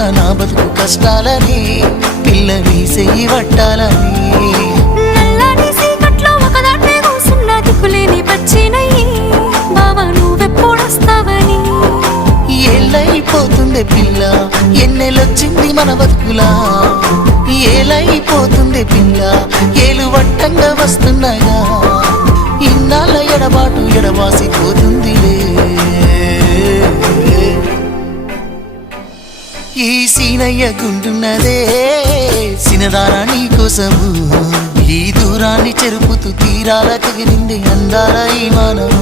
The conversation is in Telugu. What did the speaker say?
పడుతున్న నా బతుకు కష్టాలని పిల్లని చెయ్యి పట్టాలని నల్లని సీకట్లో ఒకదాన్నే కూసున్న దిక్కులేని పచ్చినయ్యి బావా నువ్వెప్పుడొస్తావని ఏళ్ళైపోతుంది పిల్ల ఎన్నెలొచ్చింది మన బతుకులా ఏలైపోతుంది పిల్ల ఏలు వట్టంగా వస్తున్నాగా ఇన్నాళ్ళ ఎడబాటు ఎడబాసిపోతుందిలే ఈ సీనయ్య గుంటున్నదే సినదారా నీ కోసము ఈ దూరాన్ని చెరుపుతూ తీరాల తెగిరింది అందాల ఈ మానవు